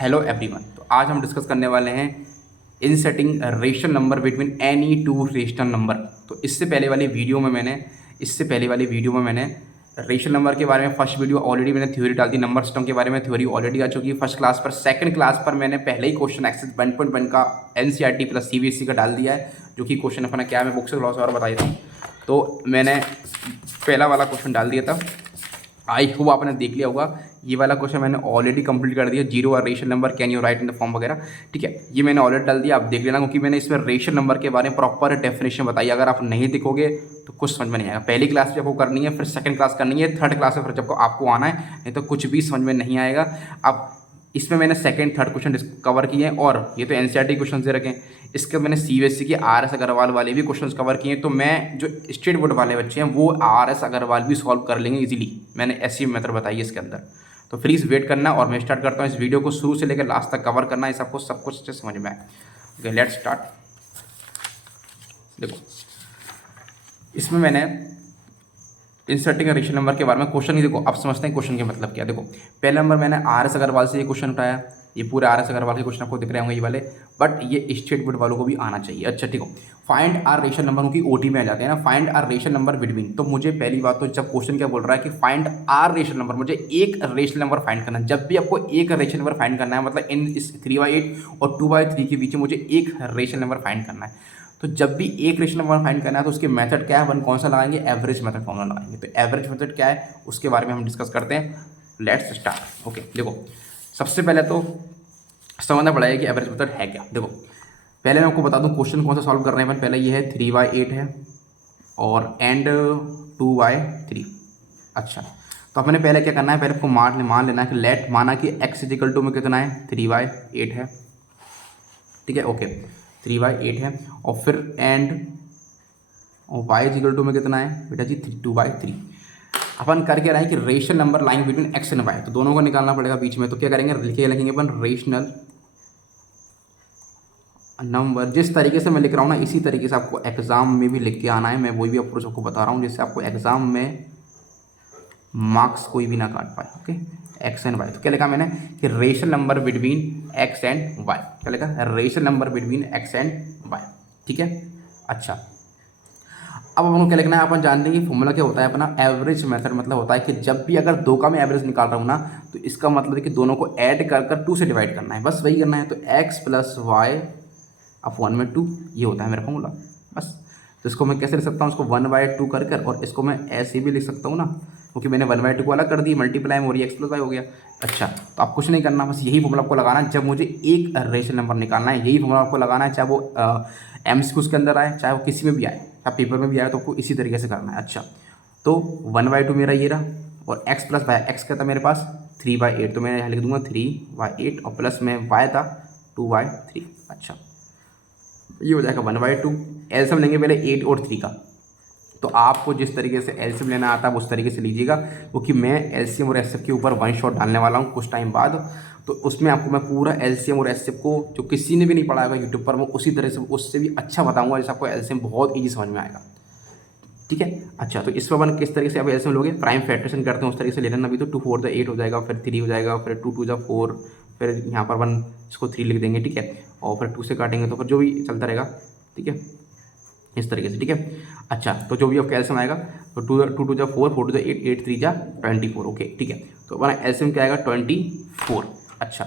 Hello everyone. तो आज हम डिस्कस करने वाले हैं in setting rational number between any two rational number. तो इससे पहले वाली वीडियो में मैंने रेशनल नंबर के बारे में फर्स्ट वीडियो ऑलरेडी मैंने थ्योरी डाल दी, नंबर सिस्टम के बारे में थ्योरी ऑलरेडी आ चुकी है फर्स्ट क्लास पर। सेकंड क्लास पर मैंने पहले ही क्वेश्चन एक्सेस 1.1 का एनसीईआरटी प्लस सीबीएसई का डाल दिया है, जो कि क्वेश्चन अपना क्या है मैं बुक से थोड़ा सा और बता देता हूँ। तो मैंने पहला वाला क्वेश्चन डाल दिया था, आई होप आपने देख लिया होगा। ये वाला क्वेश्चन मैंने ऑलरेडी कंप्लीट कर दिया, जीरो और rational number can you right in the form वगैरह। ठीक है, ये मैंने ऑलरेडी डाल दिया, आप देख लेना, क्योंकि मैंने इसमें रेशनल नंबर के बारे में प्रॉपर डेफिनेशन बताई। अगर आप नहीं देखोगे तो कुछ समझ में नहीं आएगा। पहली क्लास जब आपको करनी है, फिर सेकंड क्लास करनी है, थर्ड क्लास में फिर जब आपको आना है, नहीं तो कुछ भी समझ में नहीं आएगा। अब इसमें मैंने सेकंड थर्ड क्वेश्चन कवर किए हैं, और ये तो एनसीईआरटी क्वेश्चन दे रखे हैं। इसके मैंने सीबीएसई के आरएस अग्रवाल वाले भी क्वेश्चंस कवर किए हैं। तो मैं जो स्टेट बोर्ड वाले बच्चे हैं वो आरएस अग्रवाल भी सॉल्व कर लेंगे इजीली। मैंने ऐसी मेथड बताई है इसके अंदर। तो प्लीज़ वेट करना, और मैं स्टार्ट करता हूँ इस वीडियो को शुरू से लेकर लास्ट तक कवर करना, इस आपको सब कुछ अच्छे समझ में आए। Okay, let's start. देखो, इसमें मैंने इंसर्टिंग रेशनल नंबर के बारे में क्वेश्चन ही देखो, अब समझते हैं क्वेश्चन के मतलब क्या। देखो, पहला नंबर मैंने आरएस अग्रवाल से ये क्वेश्चन उठाया, ये पूरे आरएस अग्रवाल के क्वेश्चन आपको दिख रहे होंगे ये वाले, बट ये स्टेट बोर्ड वालों को भी आना चाहिए। अच्छा ठीक हो, फाइंड आर रेशनल नंबर, उनकी ओटी में आ जाते हैं ना, find are rational number between. तो मुझे पहली बात तो जब क्वेश्चन क्या बोल रहा है कि फाइंड आर रेशनल नंबर, मुझे एक रेशनल नंबर फाइंड करना है। जब भी आपको एक रेशनल नंबर फाइंड करना है, मतलब इन इस 3/8 और 2/3 के बीच में मुझे एक रेशनल नंबर फाइंड करना है। तो जब भी एक रेशनल नंबर फाइंड करना है तो उसके मेथड क्या है, वन कौन सा लगाएंगे, एवरेज मेथड फॉर्मूला लगाएंगे। तो एवरेज मेथड क्या है उसके बारे में हम डिस्कस करते हैं। Let's start. ओके, देखो, सबसे पहले तो समझना पड़ेगा कि एवरेज मेथड है क्या। देखो, पहले मैं आपको बता दूं क्वेश्चन कौन सा सॉल्व कर रहे हैं। पहले ये है 3/8 है और एंड 2/3। अच्छा, तो अपने पहले क्या करना है, पहले आपको मान लेना है कि लेट माना कि x इजिकल टू में कितना है, 3/8 है। ठीक है, ओके, 3/8 है, और फिर एंड और y इजिकल टू में कितना है बेटा जी, 2/3। अपन करके रहे हैं कि rational number line between x and y, तो दोनों को निकालना पड़ेगा बीच में। तो क्या करेंगे, लिखेंगे अपन रेशनल नंबर। जिस तरीके से मैं लिख रहा हूँ ना, इसी तरीके से आपको एग्जाम में भी लिख के आना है। मैं वही भी अप्रोच आपको बता रहा हूँ, जिससे आपको एग्जाम में मार्क्स कोई भी ना काट पाए। Okay, X and Y. तो क्या लिखा मैंने कि rational number between x and Y. क्या लिखा, rational number between x and Y. ठीक है, अच्छा, अब अपन को क्या लिखना है, अपन जानते हैं कि फॉर्मूला क्या होता है अपना, एवरेज मेथड। मतलब होता है कि जब भी अगर दो का मैं एवरेज निकाल रहा हूँ ना, तो इसका मतलब है कि दोनों को ऐड कर 2 से डिवाइड करना है, बस वही करना है। तो एक्स प्लस वाई अपॉन में 2, ये होता है मेरा फॉर्मूला, बस। तो इसको मैं कैसे लिख सकता हूँ, इसको 1/2 कर कर, और इसको मैं ऐसे भी लिख सकता हूँ ना, क्योंकि मैंने 1/2 को अलग कर दी, मल्टीप्लाई में, और ये एक्स प्लस वाई हो गया। अच्छा, तो आप कुछ नहीं करना, बस यही फॉर्मूला आपको लगाना है जब मुझे एक रेशनल नंबर निकालना है। यही फॉर्मूला आपको लगाना है, चाहे वो एमसीक्यूज के अंदर आए, चाहे वो किसी में भी आए, चाहे पेपर में भी आए, तो आपको इसी तरीके से करना है। अच्छा, तो 1/2 मेरा ये रहा, और एक्स प्लस वाई, एक्स का था मेरे पास 3/8, तो मैं यहाँ लिख दूंगा 3/8, और प्लस में वाई था 2/3। अच्छा, ये हो जाएगा 1/2। एलसीएम लेंगे पहले 8 और 3 का। तो आपको जिस तरीके से एलसीएम लेना आता है उस तरीके से लीजिएगा, क्योंकि मैं एलसीएम और एचसीएफ के ऊपर वन शॉट डालने वाला हूँ कुछ टाइम बाद। तो उसमें आपको मैं पूरा एलसीएम और एचसीएफ को, जो किसी ने भी नहीं पढ़ा होगा यूट्यूब पर, मैं उसी तरह से उससे भी अच्छा बताऊँगा, जिससे आपको एलसीएम बहुत ईजी समझ में आएगा। ठीक है, अच्छा, तो इस पर अपन किस तरीके से आप एलसीएम लोगे, प्राइम फैक्टरेशन करते हैं उस तरीके से ले लेना। अभी तो 2 4 8 हो जाएगा, फिर 3 हो जाएगा, फिर 2 2 4, फिर यहाँ पर 1 इसको 3 लिख देंगे। ठीक है, और फिर 2 से काटेंगे तो फिर जो भी चलता रहेगा। ठीक है, इस तरीके से। ठीक है, अच्छा, तो जो भी आपका एलसीएम आएगा, तो 2 2 4 4 2 8 8 3 24। ओके, ठीक है, तो अपना एलसीएम क्या आएगा, 24। अच्छा,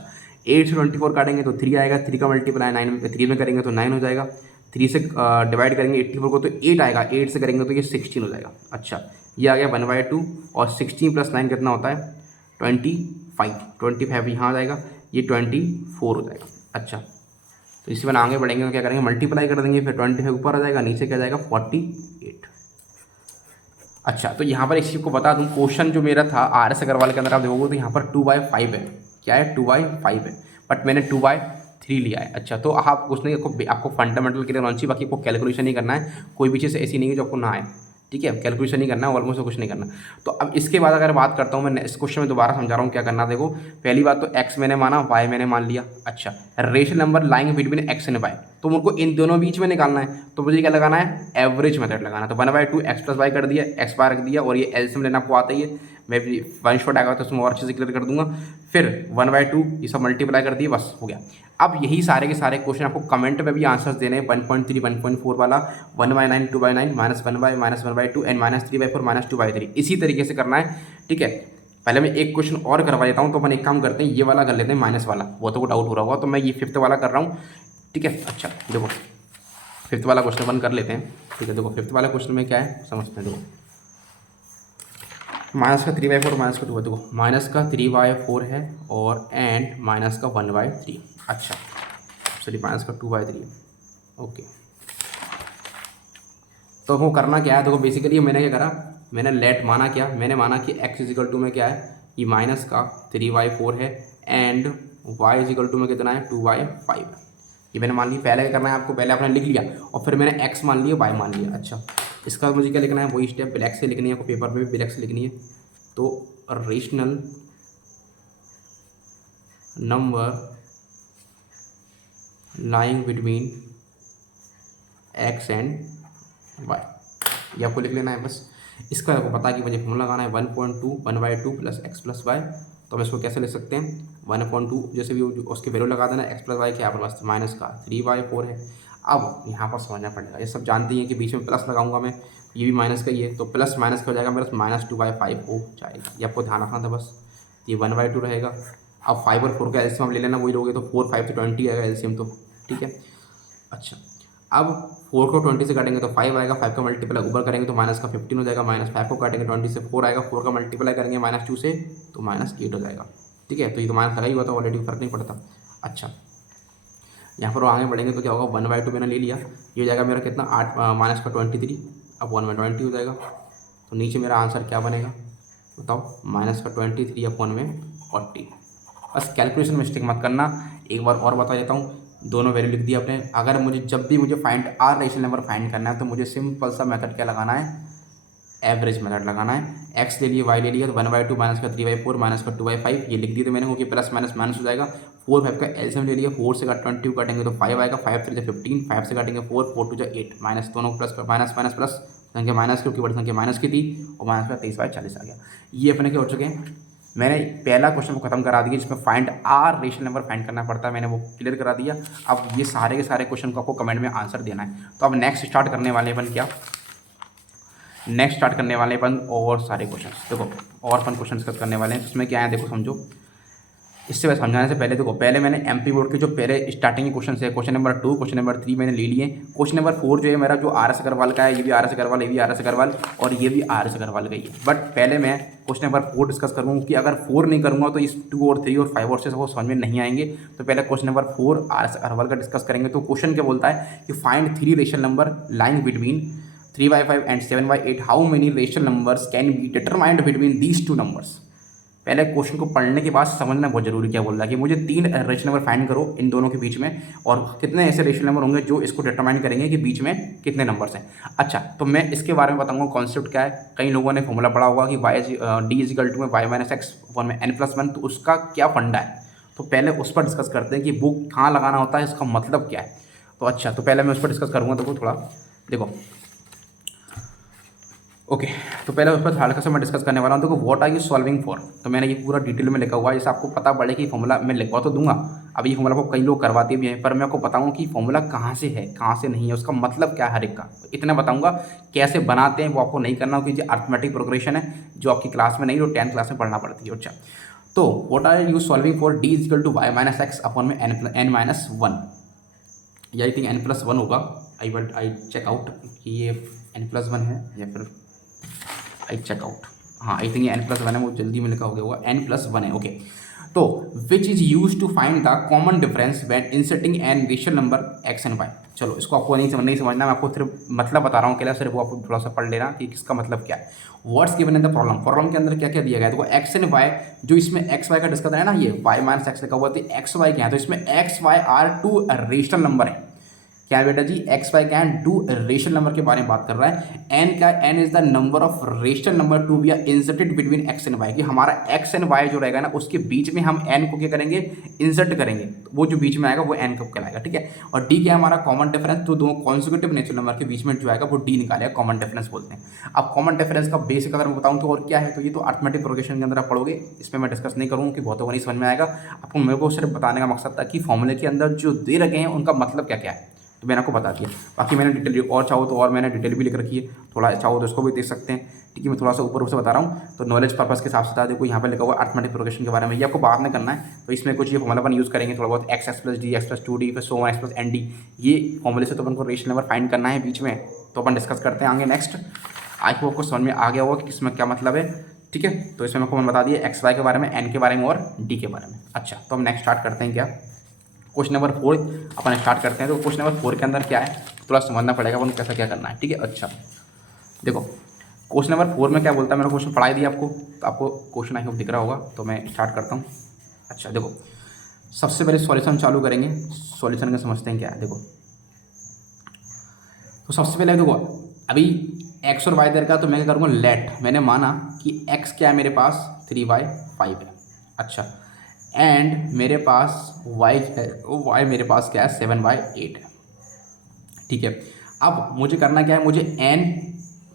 8 से 24 काटेंगे तो 3 आएगा, 3 का मल्टीप्लाई 3 में करेंगे तो 9 हो जाएगा। 3 से डिवाइड करेंगे 84 को तो 8 आएगा, 8 से करेंगे तो ये 16 हो जाएगा। अच्छा, ये आ गया 1/2, और 16 + 9 कितना होता है, 25। 25 यहाँ आ जाएगा, ये 24 हो जाएगा। अच्छा, तो इसी में आगे बढ़ेंगे तो क्या करेंगे, मल्टीप्लाई कर देंगे, फिर 25 ऊपर आ जाएगा, नीचे क्या जाएगा 48। अच्छा, तो यहाँ पर एक चीज़ को बता दूँ, क्वेश्चन जो मेरा था आरएस अग्रवाल के अंदर आप देखोगे तो यहाँ पर 2/5 है। क्या है, 2/5 है, बट मैंने 2/3 लिया है। अच्छा, तो आप कुछ नहीं, आपको फंडामेंटल क्लियर होना चाहिए, बाकी आपको कैलकुलेशन नहीं करना है। कोई भी चीज़ ऐसी नहीं है जो आपको ना आए। ठीक है, कैलकुलेशन नहीं करना है, ऑलमोस्ट कुछ नहीं करना। तो अब इसके बाद अगर बात करता हूँ, मैं इस क्वेश्चन में दोबारा समझा रहा हूँ क्या करना। देखो, पहली बात तो एक्स मैंने माना, वाई मैंने मान लिया। अच्छा, rational number lying between x and Y, तो मुझको इन दोनों बीच में निकालना है। तो मुझे क्या लगाना है, एवरेज मेथड लगाना है। तो 1/2 एक्स प्लस वाई कर दिया, एक्स बार रख दिया, और ये एलसीएम लेना आपको आता ही है। मैं भी वन शॉट आएगा तो उसमें और अच्छे से क्लियर कर दूंगा। फिर 1/2 ये सब मल्टीप्लाई कर दिए, बस हो गया। अब यही सारे के सारे क्वेश्चन आपको कमेंट में भी आंसर्स देने हैं, 1.3 1.4 वाला, 1/9 2/9 -1/-2 एंड -3/4 -2/3 इसी तरीके से करना है, ठीक है। पहले मैं एक क्वेश्चन और करवा देता हूँ, तो अपन एक काम करते हैं, ये वाला कर लेते हैं माइनस वाला, वो तो डाउट हो रहा होगा, तो मैं ये 5th वाला कर रहा हूँ, ठीक है। अच्छा देखो 5th वाला क्वेश्चन अपन कर लेते हैं, ठीक है। देखो 5th वाला क्वेश्चन में क्या है समझते हैं। देखो माइनस का 3/4 माइनस का 2, देखो माइनस का 3/4 है और एंड माइनस का 1/3। अच्छा चलिए माइनस का 2/3 है, ओके। तो वो करना क्या है, देखो बेसिकली मैंने क्या करा, मैंने लेट माना क्या, मैंने माना कि x इजिकल टू में क्या है, ये माइनस का 3/4 है एंड y इजिकल टू में कितना है 2/5 है। ये मैंने मान लिया। पहले क्या करना है आपको, पहले आपने लिख लिया और फिर मैंने x मान लिया, y मान लिया। अच्छा इसका मुझे क्या लिखना है, वही स्टेप ब्लैक से लिखनी है, आपको पेपर में भी ब्लैक से लिखनी है। तो rational number lying between x and y, ये आपको लिख लेना है बस। इसका आपको पता है कि मुझे फॉर्मूला लगाना है 1.2 1/2 प्लस एक्स प्लस वाई। तो हम इसको कैसे लिख सकते हैं, 1.2 जैसे भी उसके वैल्यू लगा देना, एक्स प्लस वाई क्या है पास माइनस का 3/4 है। अब यहाँ पर समझना पड़ेगा, ये सब जानते हैं कि बीच में प्लस लगाऊंगा मैं, ये भी माइनस का ही है, तो प्लस माइनस का हो जाएगा मेरा -2/5 हो जाएगा। ये आपको ध्यान रखना था बस। ये 1/2 रहेगा। अब 5 और 4 का एलसीएम हम ले लेना, वही लोगे तो 4 5 तो 20 आएगा एलसीएम, तो ठीक है। अच्छा अब 4 को 20 से काटेंगे तो 5 आएगा, 5 का मल्टीप्लाई ऊपर करेंगे तो माइनस का 15 हो जाएगा, -5 को काटेंगे 20 से 4 आएगा, 4 का मल्टीप्लाई करेंगे -2 से तो -8 हो जाएगा, ठीक है। तो ये तो माइनस लगा ही हुआ था ऑलरेडी, फर्क नहीं पड़ता। अच्छा यहाँ पर आगे बढ़ेंगे तो क्या होगा, 1/2 मैंने ले लिया, ये हो जाएगा मेरा कितना 8 माइनस का 23, अब 1/20 हो जाएगा। तो नीचे मेरा आंसर क्या बनेगा बताओ, माइनस का 23 अपॉन में 40। बस कैलकुलेशन मिस्टेक मत करना। एक बार और बता देता हूँ, दोनों वैल्यू लिख दिया आपने। अगर मुझे जब भी मुझे find are rational number find करना है तो मुझे सिंपल सा मेथड क्या लगाना है, एवरेज मेथड लगाना है। एक्स ले लिए, वाई ले लिया, तो 1/2 माइनस का 3/4 माइनस का 2/5 ये लिख दिए थे मैंने, क्योंकि प्लस माइनस माइनस हो जाएगा। 4 5 का एलसीएम ले लिया, 4 से 20 काटेंगे तो 5 आएगा, 5 3 15, 5 से काटेंगे 4 4 2 8 माइनस, दोनों प्लस माइनस माइनस प्लस, संख्या माइनस की, बड़ी संख्या माइनस की थी और माइनस का 23/40 आ गया। ये अपने के हो चुके हैं। मैंने पहला क्वेश्चन को खत्म करा दिया जिसमें find are rational number find करना पड़ता है, मैंने वो क्लियर करा दिया। अब ये सारे के सारे क्वेश्चन को आपको कमेंट में आंसर देना है। तो अब नेक्स्ट स्टार्ट करने वाले अपन क्या, नेक्स्ट स्टार्ट करने वाले अपन और सारे क्वेश्चन, देखो और अपन क्वेश्चन डिस्कस करने वाले हैं। इसमें क्या है देखो समझो, इससे मैं समझाने से पहले देखो, पहले मैंने एमपी बोर्ड के जो पहले स्टार्टिंग के क्वेश्चन है, क्वेश्चन नंबर 2 क्वेश्चन नंबर 3 मैंने ले लिए। क्वेश्चन नंबर 4 जो है मेरा, जो आर एस अग्रवाल का है, ये भी आर एस अग्रवाल, ये भी आर एस अग्रवाल और ये भी आर एस अग्रवाल का ही है। बट पहले मैं क्वेश्चन नंबर 4 डिस्कस करूँगा कि अगर 4 नहीं करूँगा तो इस 2 और 3 और 5 और 6 वो समझ में नहीं आएंगे। तो पहले question number 4 R S Aggarwal का डिस्कस करेंगे। तो क्वेश्चन क्या बोलता है कि find 3 rational number lying between 3/5 and 7/8, how many rational numbers can be determined between these 2 numbers. पहले क्वेश्चन को पढ़ने के बाद समझना बहुत जरूरी, क्या बोल रहा है कि मुझे 3 रेशनल नंबर फाइंड करो इन दोनों के बीच में, और कितने ऐसे रेशनल नंबर होंगे जो इसको डिटरमाइन करेंगे कि बीच में कितने नंबर्स हैं। अच्छा तो मैं इसके बारे में बताऊंगा कॉन्सेप्ट क्या है। कई लोगों ने फॉर्मूला पढ़ा होगा कि डी इजिकल टू में y माइनस एक्स वन में n+1, तो उसका क्या फंडा है, तो पहले उस पर डिस्कस करते हैं कि वो कहाँ लगाना होता है, इसका मतलब क्या है। तो अच्छा तो पहले मैं उस पर डिस्कस करूँगा। देखो थोड़ा देखो ओके तो पहले उस पर हल्का सा मैं डिस्कस करने वाला हूँ। देखो what are you solving for, तो मैंने ये पूरा डिटेल में लिखा हुआ है, जैसे आपको पता पड़े कि फॉर्मूला मैं लिखवा तो दूंगा। अब ये फॉर्मूला को कई लोग करवाते भी हैं, पर मैं आपको बताऊँगा कि फॉर्मूला कहाँ से है कहाँ से नहीं है, उसका मतलब क्या है हर एक का, इतना बताऊँगा। कैसे बनाते हैं वो आपको नहीं करना, क्योंकि अर्थमेटिक प्रोग्रेशन है जो आपकी क्लास में नहीं, जो 10th क्लास में पढ़ना पड़ती है। अच्छा तो what are you solving for, D is equal to y minus X upon में n-1, या आई थिंक n+1 होगा। आई चेक आउट कि ये n+1 है या फिर आई चेक आउट, हाँ आई थिंक ये n+1 है, वो जल्दी में लिखा हो गया होगा, n+1 है। ओके तो which is use to find the common difference when inserting an rational number x and y। चलो इसको आपको नहीं समझना, मैं आपको सिर्फ मतलब बता रहा हूँ, क्या सिर्फ वो आपको थोड़ा सा पढ़ लेना कि किसका मतलब क्या है। Words given in the problem, problem के अंदर क्या क्या दिया गया है। देखो x एंड y, जो इसमें x y का डिस्कस है ना, ये y माइनस एक्स लिखा हुआ, तो x y क्या है, तो इसमें x y are 2 rational number है। क्या है बेटा जी, x y can do rational number के बारे में बात कर रहा है। एन क्या, n is the number of rational number to be inserted between x and y, कि हमारा एक्स एंड वाई जो रहेगा ना उसके बीच में हम एन को क्या करेंगे, इंसर्ट करेंगे, तो वो जो बीच में आएगा वो एन कब कहलाएगा, ठीक है। और डी क्या है हमारा कॉमन डिफरेंस, तो दो कॉन्सिक्यूटिव नेचुरल नंबर के बीच में जो आएगा वो डी निकालेगा, कॉमन डिफरेंस बोलते हैं। अब कॉमन डिफरेंस का बेसिक अगर मैं बताऊं तो और क्या है, तो ये तो अरिथमेटिक प्रोग्रेशन के अंदर आप पढ़ोगे, इसमें मैं डिस्कस नहीं करूँगा कि बहुत नहीं समझ में आएगा आपको। मेरे को सिर्फ बताने का मकसद था कि फॉर्मूले के अंदर जो दे रखे हैं उनका मतलब क्या क्या है, तो मैंने आपको बता दिया। बाकी मैंने डिटेल और चाहो तो और मैंने डिटेल भी लिख रखी है, थोड़ा चाहो तो उसको भी देख सकते हैं, ठीक है। मैं थोड़ा सा ऊपर से बता रहा हूँ, तो नॉलेज पर्पस के हिसाब से बता देखो यहाँ पे लिखा हुआ अरिथमेटिक प्रोग्रेशन के बारे में, ये आपको बाद में करना है। तो इसमें कुछ ये फॉर्मूला अपन यूज़ करेंगे थोड़ा बहुत, x plus D, x plus 2d, फिर सो एक्स प्लस एन डी, ये फॉर्मूले से तो अपन को रेशनल नंबर फाइंड करना है बीच में, तो अपन डिस्कस करते हैं आगे नेक्स्ट। आई होप आपको समझ में आ गया होगा कि इसमें क्या मतलब है, ठीक है। तो इसमें आपको मैंने बता दिया एक्स वाई के बारे में, एन के बारे में और डी के बारे में। अच्छा, तो हम नेक्स्ट स्टार्ट करते हैं क्या, क्वेश्चन नंबर 4 अपन स्टार्ट करते हैं। तो क्वेश्चन नंबर 4 के अंदर क्या है थोड़ा समझना पड़ेगा अपन कैसा क्या करना है, ठीक है। अच्छा देखो क्वेश्चन नंबर 4 में क्या बोलता है, मैंने क्वेश्चन पढ़ाई दिया आपको, तो आपको क्वेश्चन आई होप दिख रहा होगा, तो मैं स्टार्ट करता हूँ। अच्छा देखो, सबसे पहले सॉल्यूशन चालू करेंगे, सॉल्यूशन का समझते हैं क्या है। देखो तो सबसे पहले देखो अभी एक्स और वाई दे रखा, तो मैं क्या करूँगा, लेट, मैंने माना कि एक्स क्या है मेरे पास 3y5 है। अच्छा, एंड मेरे पास वाई मेरे पास क्या है 7y8 है, ठीक है। अब मुझे करना क्या है, मुझे एन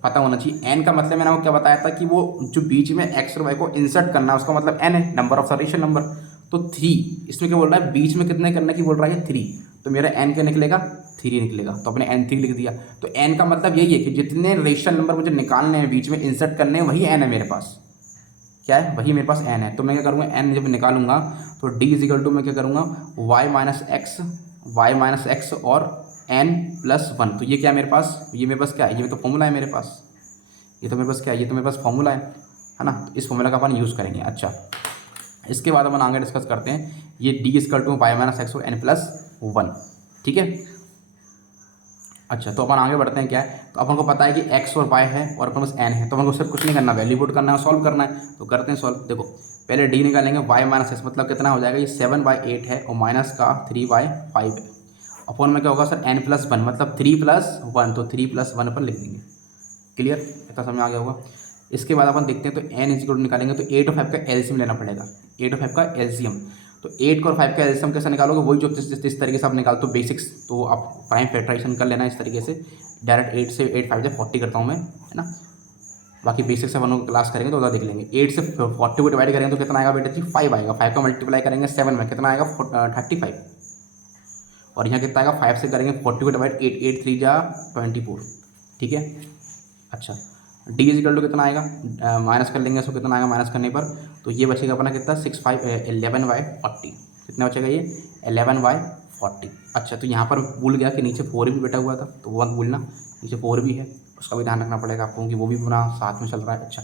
पता होना चाहिए। एन का मतलब मैंने आपको क्या बताया था कि वो जो बीच में एक्स और वाई को इंसर्ट करना है उसका मतलब एन है, नंबर ऑफ रेशनल नंबर। तो 3 इसमें क्या बोल रहा है, बीच में कितने करने की बोल रहा है 3, तो मेरा एन क्या निकलेगा 3 निकलेगा, तो अपने एन 3 लिख दिया। तो एन का मतलब यही है कि जितने रेशनल नंबर मुझे निकालने हैं बीच में इंसर्ट करने हैं वही एन है मेरे पास, क्या है वही मेरे पास एन है। तो मैं क्या करूँगा, एन जब निकालूंगा तो डी इजिकल टू मैं क्या करूँगा, वाई माइनस एक्स और एन प्लस 1। तो ये क्या है मेरे पास, ये मेरे पास क्या है, ये तो फॉर्मूला है मेरे पास, ये तो मेरे पास क्या है, ये तो मेरे पास फॉर्मूला है ना। तो इस फॉर्मूला का अपन यूज़ करेंगे। अच्छा, इसके बाद अपन आगे डिस्कस करते हैं, ये D is equal to Y minus X और एन प्लस 1, ठीक है। अच्छा, तो अपन आगे बढ़ते हैं क्या है, तो अपन को पता है कि x और y है और अपन बस n है, तो अपन को सिर्फ कुछ नहीं करना, वैल्यू पुट करना है, सॉल्व करना है। तो करते हैं सॉल्व। देखो पहले d निकालेंगे, y माइनस एक्स मतलब कितना हो जाएगा, ये 7y8 है और माइनस का 3y5 है। अपन में क्या होगा सर n प्लस 1 मतलब 3 प्लस 1, तो 3 प्लस 1 पर लिख देंगे। क्लियर, इतना समझ में आ गया होगा। इसके बाद अपन देखते हैं, तो n इक्वल निकालेंगे तो 8 और 5 का एलसीएम लेना पड़ेगा, 8 और 5 का एलसीएम। तो 8 और 5 का एलसीएम कैसे निकालोगे, वही जो इस तरीके से आप निकालते हो बेसिक्स, तो आप प्राइम फैक्टराइजेशन कर लेना इस तरीके से, डायरेक्ट 8 से 8 5 से 40 करता हूँ मैं, है ना। बाकी बेसिक्स से अपन क्लास करेंगे तो उधर देख लेंगे। 8 से 40 को डिवाइड करेंगे तो कितना आएगा बेटा जी 5 आएगा, 5 का मल्टीप्लाई करेंगे 7 में कितना आएगा 35, और यहाँ कितना आएगा 5 से करेंगे 40 को डिवाइड 8, 8 3 जा 24, ठीक है। अच्छा, डी इजिकल टू कितना आएगा, माइनस कर लेंगे, इसको कितना आएगा माइनस करने पर, तो ये बचेगा अपना कितना 11/40, कितना बचेगा ये 11/40। अच्छा, तो यहाँ पर भूल गया कि नीचे 4 भी बैठा हुआ था, तो वो मत भूलना, नीचे 4 भी है, उसका भी ध्यान रखना पड़ेगा आपको कि वो भी पूरा साथ में चल रहा है। अच्छा,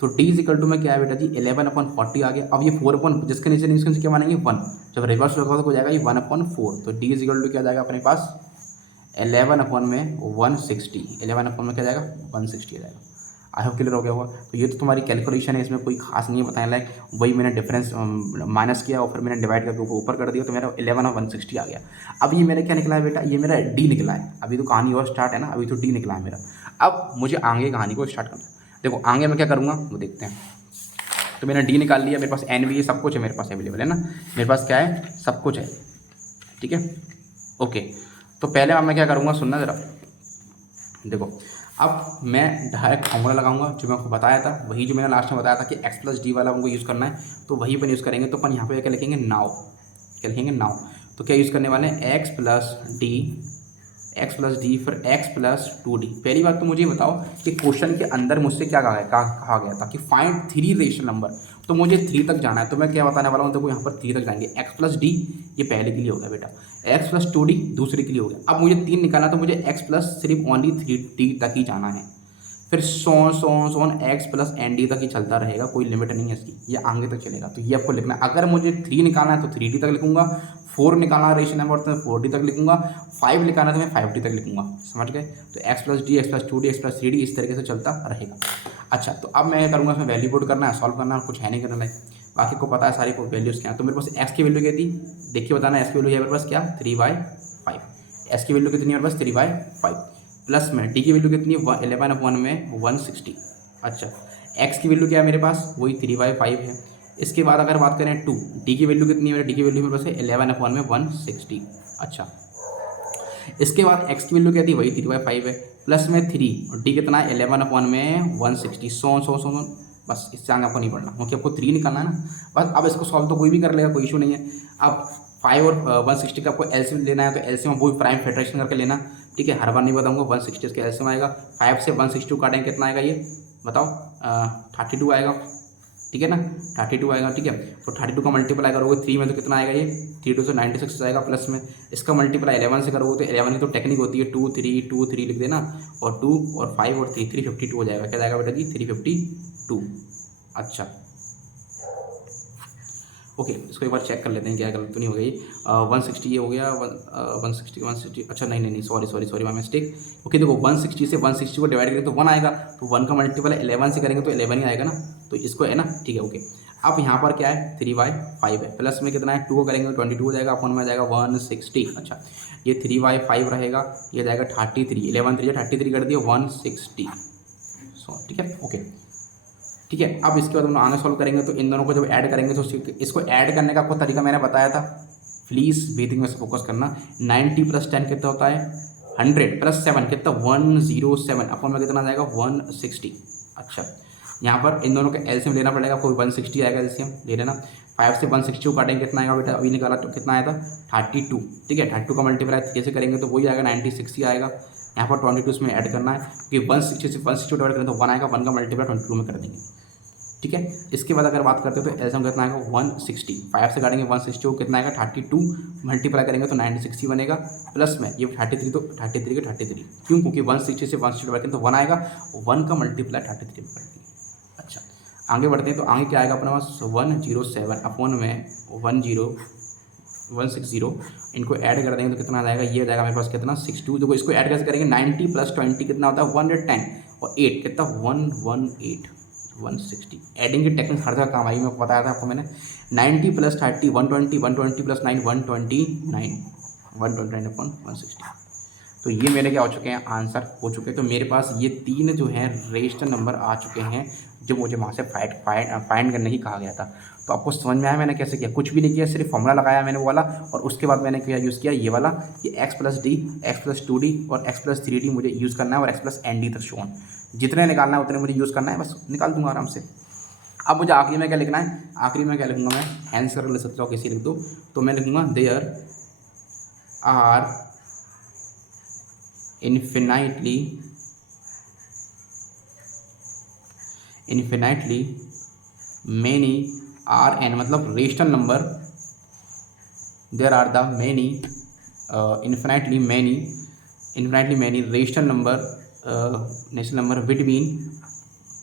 तो डी इजिकल टू में क्या है बेटा जी 11/40 आ गया। अब ये 4 जिसके नीचे क्या मानेंगे 1, जब रिवर्स होगा तो हो जाएगा ये 1/4, तो डी इजिकल टू क्या जाएगा अपने पास 11/160, 11 में क्या जाएगा 160 आ जाएगा। आई होप क्लियर हो गया होगा। तो ये तो तुम्हारी कैलकुलेशन है, इसमें कोई खास नहीं है बताने लायक, वही मैंने डिफरेंस माइनस किया और फिर मैंने डिवाइड करके ऊपर कर दिया, तो मेरा 11 और 160 आ गया। अब ये मेरा क्या निकला है बेटा, ये मेरा डी निकला है। अभी तो कहानी और स्टार्ट है ना, अभी तो डी निकला है मेरा। अब मुझे आगे कहानी को स्टार्ट करना है। देखो आगे मैं क्या करूँगा वो देखते हैं। तो मैंने डी निकाल लिया, मेरे पास एन भी है, सब कुछ है मेरे पास अवेलेबल है ना, मेरे पास क्या है सब कुछ है, ठीक है ओके। तो पहले अब मैं क्या करूँगा सुनना ज़रा, देखो अब मैं डायरेक्ट फॉर्मूला लगाऊंगा जो मैं आपको बताया था, वही जो मैंने लास्ट में बताया था कि x प्लस डी वाला हमको यूज़ करना है, तो वही अपन यूज़ करेंगे। तो अपन यहाँ पे क्या लिखेंगे नाउ, क्या लिखेंगे नाउ। तो क्या यूज़ करने वाले हैं x प्लस डी फिर x प्लस 2d। पहली बात तो मुझे बताओ कि क्वेश्चन के अंदर मुझसे क्या कहा गया था कि फाइंड 3 रेशनल नंबर, तो मुझे 3 तक जाना है। तो मैं क्या बताने वाला हूँ, देखो यहाँ पर 3 तक जाएंगे। x प्लस डी ये पहले के लिए हो गया बेटा, x प्लस 2d दूसरे के लिए हो गया। अब मुझे 3 निकालना, तो मुझे x प्लस सिर्फ ओनली 3d तक ही जाना है, फिर सोन एक्स प्लस एन डी तक ही चलता रहेगा, कोई लिमिट नहीं है इसकी, ये आगे तक चलेगा। तो ये आपको लिखना है। अगर मुझे 3 निकालना है तो 3d तक लिखूंगा, 4 निकालना रेशनल नंबर तो मैं 4d तक लिखूंगा, 5 निकालना तो मैं 5d तक लिखूंगा, समझ गए। तो x plus D, x plus 2d, x plus 3d इस तरीके से चलता रहेगा। अच्छा, तो अब मैं करूँगा इसमें वैल्यू पुट करना है, सॉल्व करना है, कुछ है नहीं करना है, बाकी को पता है सारी वैल्यूज़ क्या है। तो मेरे पास x की वैल्यू क्या थी, देखिए बताना, x की वैल्यू है मेरे पास क्या 3/5, एस की वैल्यू कितनी है मेरे पास 3/5 प्लस में डी की वैल्यू कितनी है 11/1 में 160। अच्छा एक्स की वैल्यू क्या है मेरे पास वही 3/5 है। इसके बाद अगर बात करें 2 डी की वैल्यू कितनी है मेरे डी की वैल्यू मेरे पास है 11/1 में 160। अच्छा इसके बाद एक्स की वैल्यू क्या थी वही 3/5 है प्लस में 3 और डी कितना है 11/1 में 160 सो बस इससे आगे आपको नहीं पढ़ना क्योंकि आपको 3 निकालना है ना। बस अब इसको सॉल्व तो कोई भी कर लेगा, कोई इशू नहीं है। अब 5 और 160 का आपको एलसीएम लेना है तो एलसीएम वही प्राइम फेडरेशन करके लेना, ठीक है। हर बार नहीं बताऊंगा। 160 इसके एलसीएम आएगा, 5 से 162 काटेंगे कितना आएगा ये बताओ 32 आएगा, ठीक है ना 32 आएगा, ठीक है। तो 32 का मल्टीप्लाई करोगे 3 में तो कितना आएगा ये 3 2 से 96 आएगा प्लस में इसका मल्टीप्लाई 11 से करोगे तो 11 की तो टेक्निक होती है 2 3 2 3 लिख देना और 2 और 5 और 3 352 हो जाएगा। क्या जाएगा बेटा जी 352। अच्छा ओके इसको एक बार चेक कर लेते हैं क्या गलत तो नहीं हो गई। 160 ये हो गया 160 अच्छा नहीं सॉरी माय मिस्टेक। ओके देखो 160 से 160 को डिवाइड करेंगे तो 1 आएगा, तो 1 का मल्टीपल 11 से करेंगे तो 11 ही आएगा ना, तो इसको है ना, ठीक है ओके। अब यहाँ पर क्या है 3/5 है प्लस में कितना है 2 को करेंगे 22 हो जाएगा, अपन में आ जाएगा 160। अच्छा ये 3/5 रहेगा, ये जाएगा 33, 11 3 33 कर दिया 160 ठीक है ओके ठीक है। अब इसके बाद हम आगे सॉल्व करेंगे तो इन दोनों को जब ऐड करेंगे तो इसको ऐड करने का आपको तरीका मैंने बताया था, प्लीज़ ब्रीथिंग में से फोकस करना। 90 + 10 कितना होता है 100 + 7 कितना 107 अपन में कितना जाएगा 160। अच्छा यहाँ पर इन दोनों का एलसीएम लेना पड़ेगा, कोई 160 आएगा एलसीएम ले लेना। 5 से 160 को काटेंगे कितना आएगा बेटा अभी निकाला तो कितना आया था 32, ठीक है। 32 का मल्टीप्लाई कैसे करेंगे तो वही आएगा 96 ही आएगा। यहाँ पर 22 में ऐड करना है क्योंकि 160 से 160 डिवाइड करें तो 1 आएगा, 1 का मल्टीप्लाई 22 में कर देंगे, ठीक है। इसके बाद अगर बात करते हैं तो एलसीएम कितना आएगा 160, 5 से काटेंगे 160 को कितना आएगा 32 मल्टीप्लाई करेंगे तो 96 बनेगा प्लस में ये 33 तो 33 के 33 क्यों क्योंकि 160 से 160 डिवाइड करें तो 1 आएगा, 1 का मल्टीप्लाई 33 में कर देंगे। अच्छा आगे बढ़ते हैं तो आगे क्या आएगा अपने पास 107 अपॉन में 160 इनको ऐड कर देंगे तो कितना आ जाएगा ये जाएगा मेरे पास कितना 62। देखो इसको ऐड कैसे करेंगे 90 + 20 कितना होता है 110 और 8 कितना 118 160। एडिंग की टेक्निक हर जगह काम आई, मैं बताया था आपको मैंने। 90 + 30 120 120 + 9 129 तो ये मेरे क्या हो चुके हैं आंसर हो चुके हैं। तो मेरे पास ये 3 जो हैं रेशनल नंबर आ चुके हैं जो मुझे वहाँ से फाइंड करने की कहा गया था। तो आपको समझ में आया मैंने कैसे किया, कुछ भी नहीं किया, सिर्फ फॉर्मूला लगाया मैंने वो वाला और उसके बाद मैंने क्या यूज़ किया ये वाला, ये x + d x + 2d और x + 3d मुझे यूज़ करना है और x + nd तक शोन जितने निकालना है उतने मुझे यूज़ करना है, बस निकाल दूंगा आराम से। अब मुझे आखिरी में क्या लिखना है, आखिरी में क्या लिखूंगा मैं आंसर लिख सकता हूँ किसी लिख दो तो मैं लिखूंगा there are infinitely many Rn मतलब rational number, there are the many infinitely many rational number between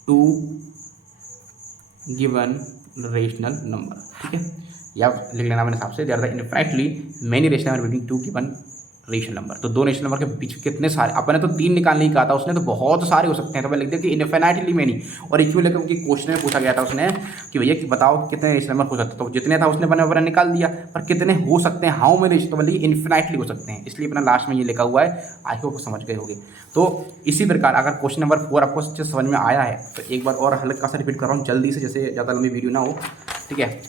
2 given rational number, ठीक है। या लिख लेना मेरे हिसाब से there are the infinitely many rational number between 2 given rational number. तो 2 रेशनल नंबर के बीच कितने सारे, अपने तो 3 निकालने ही कहा था उसने, तो बहुत सारे हो सकते हैं। तो मैं लिख दिया कि इन्फिनाइटली मैनी और इक्वल लेकर उनकी क्वेश्चन में पूछा गया था उसने कि भैया कि बताओ कितने रेशनल नंबर हो सकते हैं, तो जितने था उसने बना निकाल दिया, पर कितने हो सकते हैं हाउ मेनी रेशनल, तो बोलिए इन्फिनाइटली हो सकते हैं, इसलिए अपना लास्ट में ये लिखा हुआ है। आई होप समझ गए होंगे। तो इसी प्रकार अगर क्वेश्चन नंबर 4 आपको समझ में आया है तो एक बार और हल्का सा रिपीट कर रहा हूँ जल्दी से, जैसे ज़्यादा लंबी वीडियो ना हो, ठीक है।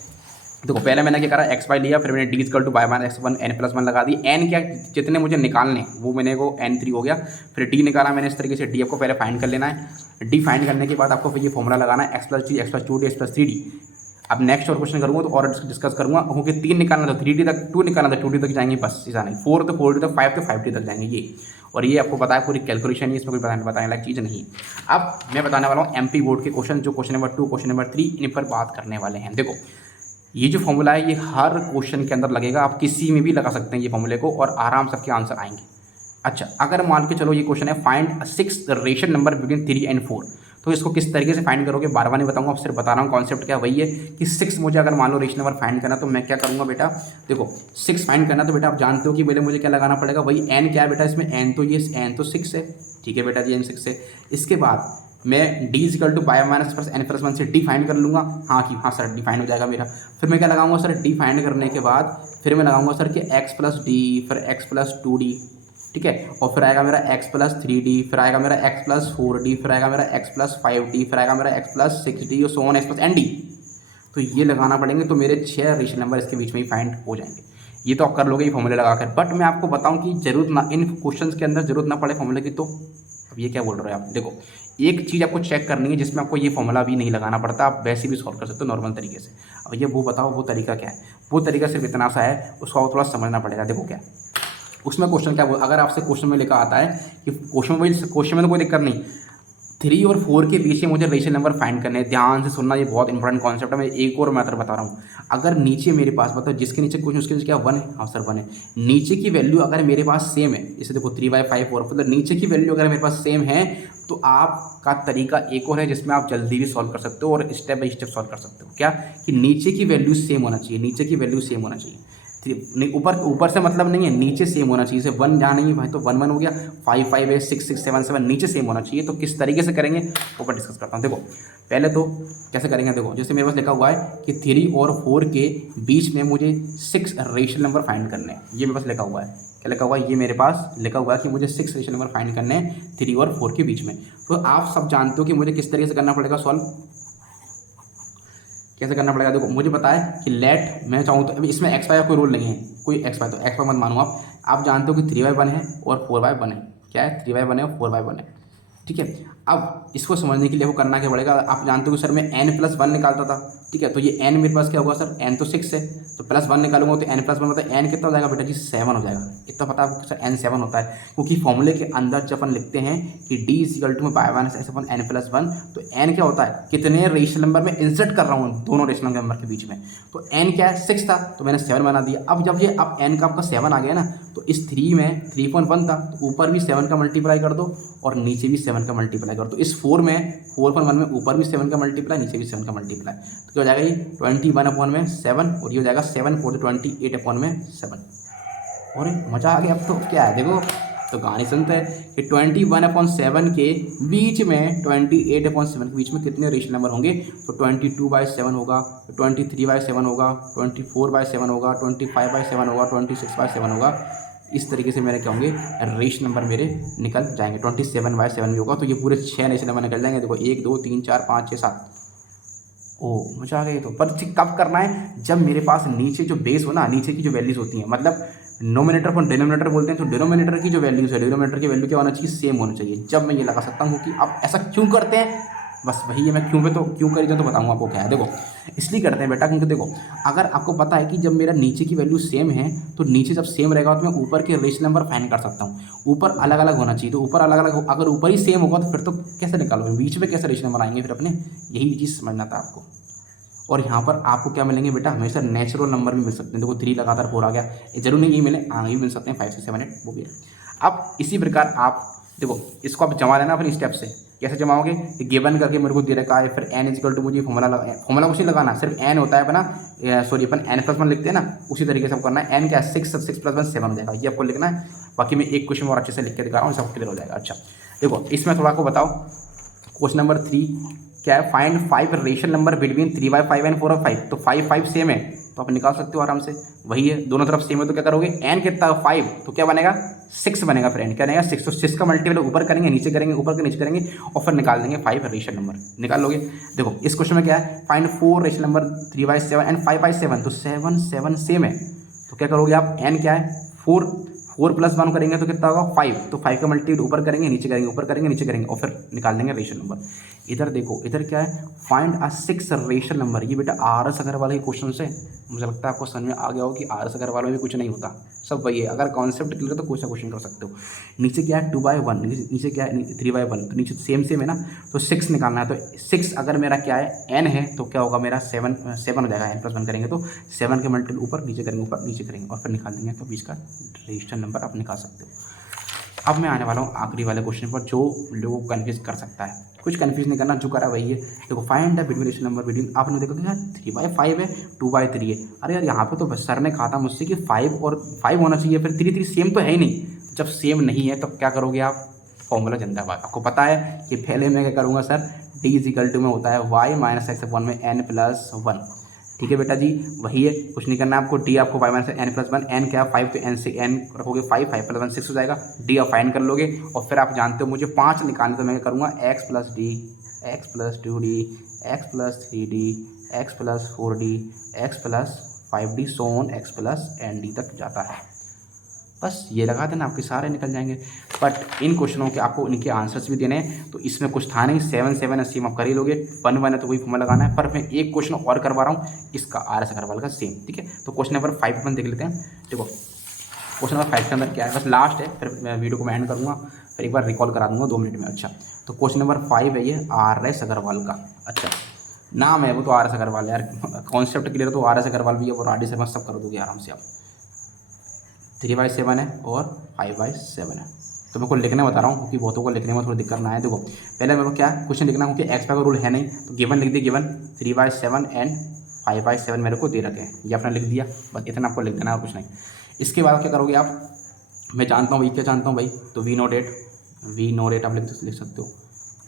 देखो पहले मैंने क्या करा x/y लिया, फिर मैंने d = y - x1 n+1 लगा दी। n क्या जितने मुझे निकालने वो मैंने को n3 हो गया, फिर d निकाला मैंने इस तरीके से। d आपको पहले फाइंड कर लेना है, d फाइंड करने के बाद आपको फिर ये फॉर्मूला लगाना है x + d x + 2d x + 3d। अब नेक्स्ट और क्वेश्चन करूँगा तो और डिस्कस करूँगा क्योंकि 3 निकालना तो 3d तक, 2 निकालना तो 2d तक जाएंगे, बस सीधा नहीं 4 तो 4d तक, 5 तो 5d तक जाएंगे ये। और ये आपको पता है पूरी कैलकुलेशन ही, इसमें कोई बताने लायक चीज़ नहीं। अब मैं बताने वाला हूँ MP बोर्ड के क्वेश्चन, जो क्वेश्चन नंबर 2 क्वेश्चन नंबर 3 इन पर बात करने वाले हैं। देखो ये जो फॉर्मूला है ये हर क्वेश्चन के अंदर लगेगा, आप किसी में भी लगा सकते हैं ये फॉर्मूले को और आराम से आपके आंसर आएंगे। अच्छा अगर मान के चलो ये क्वेश्चन है find 6 rational number between 3 and 4, तो इसको किस तरीके से फाइंड करोगे बार बार नहीं बताऊंगा, अब सिर्फ बता रहा हूँ कॉन्सेप्ट क्या वही है कि 6 मुझे अगर मान लो रेशनल नंबर फाइंड करना तो मैं क्या करूँगा बेटा, देखो 6 फाइंड करना तो बेटा आप जानते हो कि पहले मुझे क्या लगाना पड़ेगा, वही n क्या है बेटा इसमें n, तो ये n तो 6 है, ठीक है बेटा जी n 6 है। इसके बाद मैं d = y - n+1 से d फाइंड कर लूँगा, हाँ सर d फाइंड हो जाएगा मेरा। फिर मैं क्या लगाऊंगा सर d फाइंड करने के बाद फिर मैं लगाऊंगा सर कि x + d फिर x + 2d ठीक है। और फिर आएगा मेरा x प्लस 3d, फिर आएगा मेरा x प्लस 4d, फिर आएगा मेरा x प्लस 5d, फिर आएगा मेरा x प्लस 6d और so on x plus nd। तो ये लगाना पड़ेंगे, तो मेरे 6 रेशनल नंबर इसके बीच में ही फाइंड हो जाएंगे। ये तो आप कर लोगे ये फॉर्मूले लगाकर, बट मैं आपको बताऊं कि जरूरत ना, इन क्वेश्चंस के अंदर जरूरत ना पड़े फॉर्मूले की। तो अब ये क्या बोल रहे हो आप, देखो एक चीज़ आपको चेक करनी है जिसमें आपको ये फॉर्मूला भी नहीं लगाना पड़ता, आप वैसे भी सॉल्व कर सकते हो नॉर्मल तरीके से। अब ये वो बताओ वो तरीका क्या है। वो तरीका सिर्फ इतना सा है, उसको थोड़ा समझना पड़ेगा। देखो क्या उसमें क्वेश्चन क्या, अगर आपसे क्वेश्चन में लिखा आता है कि क्वेश्चन में तो कोई दिक्कत नहीं, 3 और 4 के बीच में मुझे रेशनल नंबर फाइंड करने हैं। ध्यान से सुनना, ये बहुत इंपॉर्टेंट कॉन्सेप्ट है। मैं एक और मैथड बता रहा हूँ। अगर नीचे मेरे पास मतलब जिसके नीचे क्वेश्चन उसके नीचे क्या 1 है, हाँ सर 1 है। नीचे की वैल्यू अगर मेरे पास सेम है, जैसे देखो 3/5 और मतलब नीचे की वैल्यू अगर मेरे पास सेम है, तो आपका तरीका एक और है जिसमें आप जल्दी भी सॉल्व कर सकते हो और स्टेप बाई स्टेप सॉल्व कर सकते हो। क्या कि नीचे की वैल्यू सेम होना चाहिए, नीचे की वैल्यू सेम होना चाहिए। नहीं ऊपर से मतलब नहीं है, नीचे सेम होना चाहिए। जैसे 1 जहाँ नहीं है भाई तो 1 1 हो गया, 5 5 है, 6 6 7 7 नीचे सेम होना चाहिए। तो किस तरीके से करेंगे ऊपर डिस्कस करता हूँ। देखो पहले तो कैसे करेंगे, देखो जैसे मेरे पास लिखा हुआ है कि 3 और 4 के बीच में मुझे 6 रेशनल नंबर फाइंड करने हैं। ये मेरे पास लिखा हुआ है, क्या लिखा हुआ है, ये मेरे पास लिखा हुआ है कि मुझे 6 रेशनल नंबर फाइंड करने हैं 3 और 4 के बीच में। तो आप सब जानते हो कि मुझे किस तरीके से करना पड़ेगा सॉल्व, कैसे करना पड़ेगा। देखो मुझे पता है कि लेट मैं चाहूँ तो अभी इसमें एक्स वाई का कोई रूल नहीं है, कोई एक्स वाई, तो एक्स वाई मत मानो आप जानते हो कि 3/1 है और 4/1 है। क्या है, 3/1 है और 4/1 है, ठीक है। अब इसको समझने के लिए वो करना क्या पड़ेगा, आप जानते हो कि सर मैं n+1 निकालता था, ठीक है। तो ये n मेरे पास क्या होगा सर, n तो 6 है, तो +1 निकालूंगा तो n+1 मतलब n कितना हो जाएगा बेटा जी 7 हो जाएगा। इतना पता है आपको सर n 7 होता है, क्योंकि फॉर्मूले के अंदर जब अपन लिखते हैं कि d = n+1, तो n क्या होता है, कितने रेशनल नंबर में इंसर्ट कर रहा हूँ दोनों रेशनल नंबर के बीच में। तो n क्या है 6 था, तो मैंने 7 बना दिया। अब जब ये अब n का आपका 7 आ गया ना, तो इस 3 में 3.1 था, तो ऊपर भी 7 का मल्टीप्लाई कर दो और नीचे भी 7 का मल्टीप्लाई कर दो। इस 4 में 4.1 में ऊपर भी 7 का मल्टीप्लाई, नीचे भी 7 का मल्टीप्लाई, तो क्या हो जाएगा ये 21/7 और ये हो जाएगा 7 4 28/7। और मज़ा आ गया। अब तो क्या है देखो, तो कहानी सुनते हैं कि 21/7 के बीच में 28/7 के बीच में कितने रेशनल नंबर होंगे। तो 22/7 होगा, 23/7 होगा, 24/7 होगा, 25/7 होगा, 26/7 होगा। इस तरीके से मेरे क्या होंगे रेशनल नंबर मेरे निकल जाएंगे। 27/7 भी होगा, तो ये पूरे 6 रेशनल नंबर निकल जाएंगे। देखो 1 2 3 4 5 6 7। ओ मजा आ गई। तो पर कब करना है, जब मेरे पास नीचे जो बेस हो ना, नीचे की जो वैल्यूज़ होती हैं, मतलब नोमिनेटर को डिनोमिनेटर बोलते हैं, तो डिनोमिनेटर की जो वैल्यूज़ है, डिनोमिनेटर की वैल्यू क्या होना चाहिए, सेम होना चाहिए। जब मैं ये लगा सकता हूँ कि अब ऐसा क्यों करते हैं, बस वही है। मैं क्यों पे तो क्यों करी तो बताऊँगा आपको क्या है। देखो इसलिए करते हैं बेटा, क्योंकि देखो अगर आपको पता है कि जब मेरा नीचे की वैल्यू सेम है, तो नीचे जब सेम रहेगा तो मैं ऊपर के रेशनल नंबर फाइंड कर सकता हूँ। ऊपर अलग अलग होना चाहिए, तो ऊपर अलग अलग अगर ऊपर ही सेम होगा तो फिर तो कैसे निकालोगे, बीच में कैसे रेशनल नंबर आएंगे फिर अपने, यही चीज़ समझना था आपको। और यहाँ पर आपको क्या मिलेंगे बेटा, हमेशा नेचुरल नंबर भी मिल सकते हैं। देखो 3 लगातार 4 आ गया, ये जरूर नहीं यही मिले, आगे भी मिल सकते हैं 5 6 7 8 वो भी है। अब इसी प्रकार आप देखो इसको आप जमा लेना अपनी स्टेप से। कैसे जमाओगे, गिवन करके मेरे को दे रखा है, फिर n = मुझे फॉर्मूला कुछ नहीं लगाना, सिर्फ n होता है अपना, सॉरी अपन n+1 लिखते हैं ना, उसी तरीके से आपको करना है। n क्या है 6 + 7 हो जाएगा, ये आपको लिखना है। बाकी मैं एक क्वेश्चन और अच्छे से लिख के दिखा रहा हूँ, सब क्लियर हो जाएगा। अच्छा देखो इसमें थोड़ा आपको बताओ, क्वेश्चन नंबर 3 क्या है, find 5 rational number between 3/5 and 4/5। तो 5 5 सेम है तो आप निकाल सकते हो आराम से, वही है दोनों तरफ सेम है। तो क्या करोगे, n कितना 5 तो क्या बनेगा 6 बनेगा, फिर n क्या बनेगा 6। तो 6 का मल्टीपल ऊपर करेंगे नीचे करेंगे, ऊपर के नीचे करेंगे और फिर निकाल देंगे 5 रेशनल नंबर, निकाल लोगे। देखो इस क्वेश्चन में क्या है, फाइंड 4 रेशनल नंबर 3/7 एंड 5/7। तो 7 7 सेम है, तो क्या करोगे आप, n क्या है 4 + 1 करेंगे तो कितना होगा 5। तो 5 का मल्टीपल ऊपर करेंगे नीचे करेंगे, ऊपर करेंगे नीचे करेंगे और फिर निकाल देंगे रेशनल नंबर। इधर देखो इधर क्या है, फाइंड अ 6 रेशनल नंबर। ये बेटा RS अग्रवाल के क्वेश्चन से मुझे लगता है आपको समझ में आ गया हो कि RS अग्रवाल में भी कुछ नहीं होता, सब वही है। अगर कॉन्सेप्ट क्लियर है तो कोई सा क्वेश्चन कर सकते हो। नीचे क्या है 2/1, नीचे क्या है 3/1, तो नीचे सेम सेम है ना, तो 6 निकालना है। तो 6 अगर मेरा क्या है n है, तो क्या होगा मेरा 7 7 हो जाएगा। n+1 करेंगे तो 7 के मल्टीपल ऊपर नीचे करेंगे, ऊपर नीचे करेंगे और फिर निकाल देंगे। तो बीच का रेशनल नंबर आप निकाल सकते हो। अब मैं आने वाला हूँ आखिरी वाले क्वेश्चन पर, जो लोगों को कन्फ्यूज कर सकता है। कुछ कन्फ्यूज नहीं करना, जो करा वही है। देखो find the between rational number between, आपने देखो कि यार 3/5 है 2/3 है। अरे यार यहाँ पे तो सर ने कहा था मुझसे कि 5 और 5 होना चाहिए, फिर 3 3 सेम तो है ही नहीं। जब सेम नहीं है तो क्या करोगे आप, फॉर्मूला जिंदाबाद। आपको पता है कि पहले मैं क्या करूँगा सर, d = में होता है y - x/n + 1। ठीक है बेटा जी, वही है, कुछ नहीं करना है आपको। डी आपको Y minus N plus one, N क्या 5 तो एन से एन रखोगे 5, 5 प्लस 1 6 हो जाएगा। डी आप फाइंड कर लोगे और फिर आप जानते हो मुझे 5 निकालने, तो मैं करूँगा x plus D, x plus 2d, x plus 3d, x plus 4d, x plus 5d, सोन एक्स प्लस एन डी तक जाता है। बस ये लगा देना, आपके सारे निकल जाएंगे। बट इन क्वेश्चनों के आपको इनके आंसर्स भी देने हैं, तो इसमें कुछ था नहीं, 7 7 अस्सी आप कर ही लोगे, 1 1 है तो वही फॉर्मूला लगाना है। पर मैं एक क्वेश्चन और करवा रहा हूँ इसका, आर एस अग्रवाल का सेम, ठीक है। तो क्वेश्चन नंबर 5 अपन देख लेते हैं। देखो क्वेश्चन नंबर 5 के अंदर क्या है, बस लास्ट है, फिर मैं वीडियो को मैं एंड करूँगा, फिर एक बार रिकॉल करा दूँगा 2 मिनट में। अच्छा, तो क्वेश्चन नंबर 5 है ये आर एस अग्रवाल का। अच्छा, नाम है वो तो आर एस अग्रवाल है यार, कॉन्सेप्ट क्लियर तो आर एस अग्रवाल भी है और आर डी शर्मा सब कर दोगे आराम से आप। 3/7 है और 5/7 है, तो मेरे को लिखने बता रहा हूँ क्योंकि बहुतों को लिखने में थोड़ी दिक्कत ना है। देखो पहले मेरे को क्या क्वेश्चन लिखना है, क्योंकि एक्स का रूल है नहीं, तो गिवन लिख दिया, गिवन 3/7 एंड 5/7 मेरे को दे रखे हैं, ये आपने लिख दिया, बस इतना आपको लिख देना है, कुछ नहीं। इसके बाद क्या करोगे आप, मैं जानता हूँ भाई, क्या जानता हूँ भाई, तो वी नोट एट आप लिख सकते हो।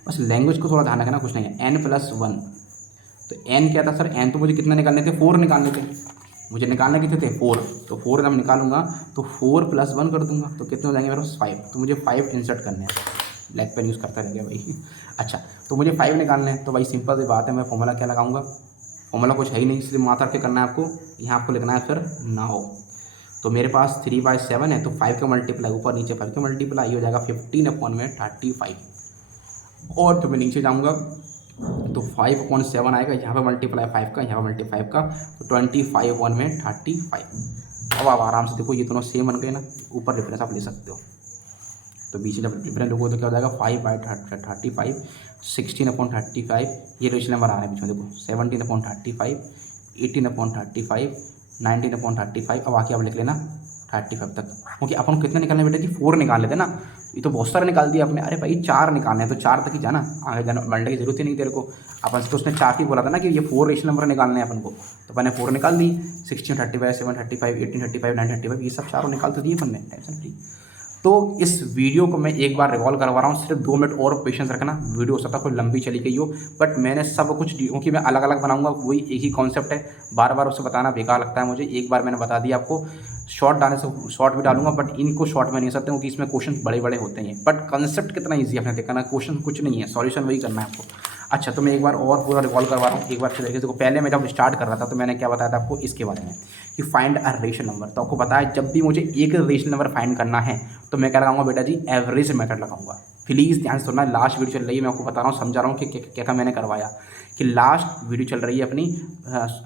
बस लैंग्वेज को थोड़ा ध्यान रखना, कुछ नहीं है। n+1, तो n क्या था सर, n तो मुझे कितना निकालने थे, 4 निकालने थे, मुझे निकालने कितने थे 4, तो 4 जब निकालूंगा तो 4 + 1 कर दूंगा, तो कितने हो जाएंगे मेरे पास 5, तो मुझे 5 इंसर्ट करने हैं, ब्लैक पेन यूज़ करता रह गया भाई। अच्छा, तो मुझे 5 निकालने हैं, तो भाई सिंपल सी बात है, मैं फॉर्मूला क्या लगाऊंगा, फॉर्मूला कुछ है ही नहीं, इसलिए मात्रा के करना है आपको, यहाँ आपको लिखना है फिर नाउ। तो मेरे पास 3/7 है, तो 5 का मल्टीप्लाई ऊपर नीचे 5 का मल्टीप्लाई हो जाएगा 15/35, और तो मैं नीचे जाऊँगा तो 5/7 आएगा, यहाँ पे मल्टीप्लाई 5 का, यहाँ पे मल्टीप्लाई 5 का, तो 25/35। अब आप आराम से देखो ये दोनों सेम बन गए ना, ऊपर डिफरेंस आप ले सकते हो, तो बीच में जब डिफरेंस लोगों तो क्या हो जाएगा 5/35, 16/35, ये रेशियो नंबर आ रहा है बीच में, देखो 17/35, 18/35, 19/35, अब आके आप लिख लेना 35 तक, क्योंकि अपन को कितने निकालने बेटा जी, 4 निकाल लेते ना, ये तो बहुत सारे निकाल दिया आपने। अरे भाई 4 निकालने हैं तो 4 तक ही जाना, आगे जाना बढ़ने की जरूरत ही नहीं तेरे को। अपन तो उसने 4 ही बोला था ना कि ये 4 रेशनल नंबर निकालने हैं अपन को, तो मैंने 4 निकाल दी, 16 35, 7 35, 18 35, 9 35, ये सब चारों निकाल तो दिए अपन ने, टेंशन फ्री। तो इस वीडियो को मैं एक बार रिकॉल करवा रहा हूँ, सिर्फ 2 मिनट और पेशेंस रखना, वीडियो हो सकता है कोई लंबी चली गई हो, बट मैंने सब कुछ, क्योंकि मैं अलग अलग बनाऊंगा, वही एक ही कॉन्सेप्ट है, बार बार उसे बताना बेकार लगता है मुझे, एक बार मैंने बता दिया आपको। शॉर्ट डालने से शॉर्ट भी डालूंगा, बट इनको शॉर्ट में नहीं सकते क्योंकि इसमें क्वेश्चन बड़े बड़े होते हैं, बट कंसेप्ट कितना ईजी आपने देखा ना, क्वेश्चन कुछ नहीं है, सॉल्यूशन वही करना है आपको। अच्छा, तो मैं एक बार और पूरा रिकॉल करवा रहा हूँ, एक बार अच्छे तरीके से। देखो पहले मैं जब स्टार्ट कर रहा था तो मैंने क्या बताया था आपको इसके बारे में कि फाइंड अ रेशनल नंबर, तो आपको बताया जब भी मुझे एक रेशनल नंबर फाइंड करना है तो मैं क्या लगाऊंगा बेटा जी, एवरेज मेथड लगाऊंगा। प्लीज़ ध्यान से सुनना, लास्ट वीडियो चल रही है, मैं आपको बता रहा हूँ, समझा रहा हूँ कि क्या क्या मैंने करवाया, कि लास्ट वीडियो चल रही है अपनी,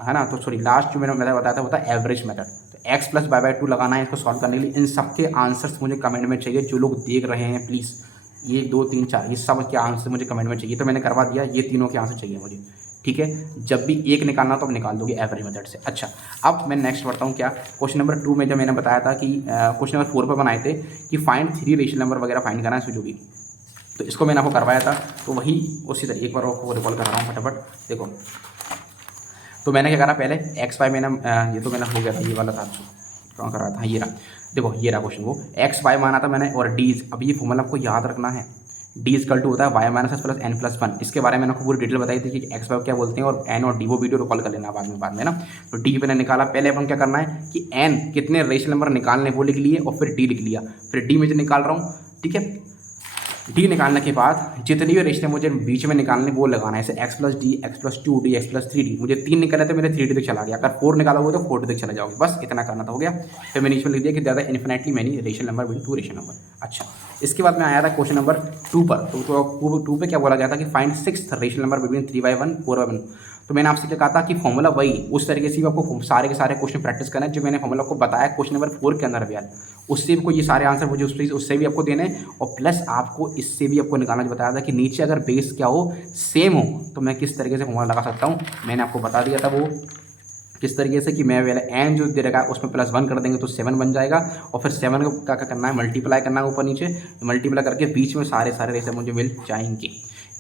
है ना, तो सॉरी लास्ट जो मैंने बताया था वो था एवरेज मेथड। तो x + y/2 लगाना है इसको सॉल्व करने के लिए। इन सब के आंसर्स मुझे कमेंट में चाहिए, जो लोग देख रहे हैं प्लीज़, ये 2 3 4 ये सब के आंसर मुझे कमेंट में चाहिए, तो मैंने करवा दिया, ये तीनों के आंसर चाहिए मुझे, ठीक है। जब भी एक निकालना तो अब निकाल दोगे एवरेज मेथड से। अच्छा, अब मैं नेक्स्ट बढ़ता हूँ, क्या क्वेश्चन नंबर 2 में जब मैंने बताया था कि क्वेश्चन नंबर 4 पर बनाए थे कि फाइंड 3 रेशनल नंबर वगैरह फाइंड करना है इसमें जो भी, तो इसको मैंने आपको करवाया था, तो वही उसी तरह एक बार आपको रिकॉल कर रहा हूँ फटाफट। देखो तो मैंने क्या करा, पहले XY मैंने ये तो मैंने हो गया था, ये वाला था कहाँ कर रहा था, ये रहा, देखो ये रहा क्वेश्चन, वो XY माना था मैंने और D, अब ये फॉर्मूला आपको याद रखना है, D = होता है y - s + n+1। इसके बारे में मैंने आपको पूरी डिटेल बताई थी कि XY क्या बोलते हैं और N और D, वो वीडियो रिकॉल कर लेना बाद में ना। तो D मैंने निकाला, पहले अपन क्या करना है कि N कितने रेशनल नंबर निकालने वो लिख लिए और फिर D लिख लिया, फिर D में जो निकाल रहा हूँ, ठीक है। D निकालने के बाद जितनी भी रेशनल मुझे बीच में निकालने वो लगाना है, जैसे x + D, x + 2D, x + 3D, मुझे 3 निकाले तो मेरे 3D तक चला गया, अगर 4 निकाला हुआ तो 4D तक चला जाओगे, बस इतना करना था, हो गया। फिर मैंने इसमें लिख दिया कि ज़्यादा इन्फिनेटली मैनी रेशनल नंबर बिन 2 रेशनल नंबर। अच्छा, इसके बाद मैं आया था क्वेश्चन नंबर 2 पर, तो 2 पे क्या बोला गया था कि find 6th rational number between 3/1 4/1। तो मैंने आपसे क्या कहा था कि फॉर्मूला वही उस तरीके से भी आपको सारे के सारे क्वेश्चन प्रैक्टिस करना है जो मैंने फॉर्मूला आपको बताया क्वेश्चन नंबर 4 के अंदर भी यार, उससे भी कोई ये सारे आंसर मुझे उससे भी आपको देने, और प्लस आपको इससे भी आपको निकालना बताया था कि नीचे अगर बेस क्या हो, सेम हो, तो मैं किस तरीके से फॉर्मूला लगा सकता हूँ, मैंने आपको बता दिया था वो किस तरीके से, कि मैं वाला n जो दे रखा है उसमें +1 कर देंगे तो 7 बन जाएगा, और फिर 7 को क्या करना है, मल्टीप्लाई करना है ऊपर नीचे, मल्टीप्लाई करके बीच में सारे रेशे मुझे मिल जाएंगे।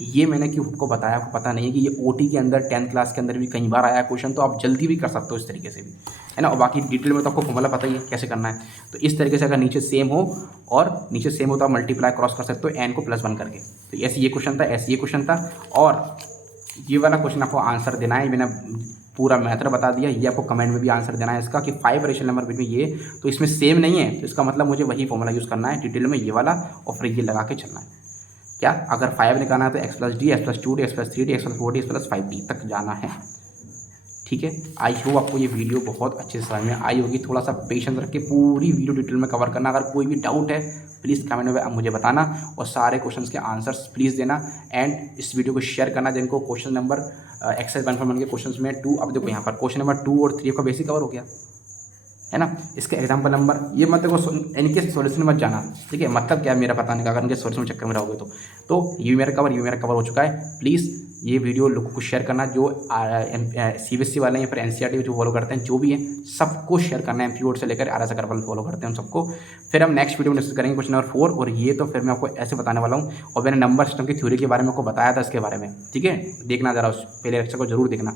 ये मैंने क्यों आपको बताया, आपको पता नहीं है कि ये OT के अंदर 10th क्लास के अंदर भी कई बार आया क्वेश्चन, तो आप जल्दी भी कर सकते हो इस तरीके से भी, है ना। और बाकी डिटेल में तो आपको फॉर्मूला पता ही है कैसे करना है। तो इस तरीके से अगर नीचे सेम हो तो आप मल्टीप्लाई क्रॉस कर सकते हो n को +1 करके। तो ऐसे ये क्वेश्चन था, और ये वाला क्वेश्चन आपको आंसर देना है, मैंने पूरा मेथड बता दिया। ये आपको कमेंट में भी आंसर देना है इसका कि 5 रेशनल नंबर बिटवीन ये, तो इसमें सेम नहीं है, तो इसका मतलब मुझे वही फॉर्मूला यूज़ करना है डिटेल में, ये वाला, और फिर ये लगा के चलना है। क्या अगर 5 निकालना है तो x + d, x + 2d, x + 3d, x + 4d, x + 5d तक जाना है। ठीक है, आई होप आपको ये वीडियो बहुत अच्छे से समझ में आई होगी। थोड़ा सा पेशेंस रख के पूरी वीडियो डिटेल में कवर करना। अगर कोई भी डाउट है प्लीज़ कमेंट में मुझे बताना, और सारे क्वेश्चंस के आंसर्स प्लीज़ देना, एंड इस वीडियो को शेयर करना जिनको क्वेश्चन नंबर एक्सरसाइज 1.1 के क्वेश्चंस में 2, अब देखो यहाँ पर क्वेश्चन नंबर 2 और 3 का बेसिक कवर हो गया है ना। इसके एग्जाम्पल नंबर ये मत देखो, इनके सॉल्यूशन मत जाना, ठीक है, मतलब क्या मेरा पता नहीं, अगर इनके सॉल्यूशन चक्कर में रहोगे तो ये मेरा कवर हो चुका है। प्लीज़ ये वीडियो लोगों को शेयर करना, जो CBSE वाले हैं या फिर NCERT जो फॉलो करते हैं, जो भी हैं सबको शेयर करना है, MP बोर्ड से लेकर RS अग्रवाल फॉलो करते हैं उन सबको। फिर हम नेक्स्ट वीडियो में डिस्कस करेंगे क्वेश्चन नंबर 4, और ये तो फिर मैं आपको ऐसे बताने वाला हूँ, और मैंने नंबर सिस्टम की थ्योरी के बारे में आपको बताया था इसके बारे में, ठीक है, देखना ज़रा उस पहले लेक्चर को जरूर देखना,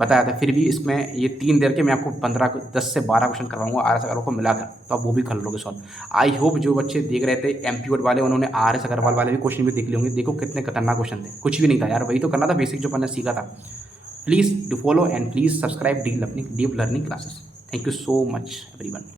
बताया था। फिर भी इसमें ये 3 देर के मैं आपको 10 से 12 क्वेश्चन करवाऊंगा RS अग्रवाल को मिलाकर, तो आप वो भी कर लोगे सॉल्व। आई होप जो बच्चे देख रहे थे MP बोर्ड वाले, उन्होंने RS अग्रवाल वाले भी क्वेश्चन भी देख लिए होंगे। देखो कितने खतरनाक क्वेश्चन थे, कुछ भी नहीं था यार, वही तो करना था बेसिक जो मैंने सीखा था। Please do follow and please subscribe deep learning classes. Thank you so much everyone.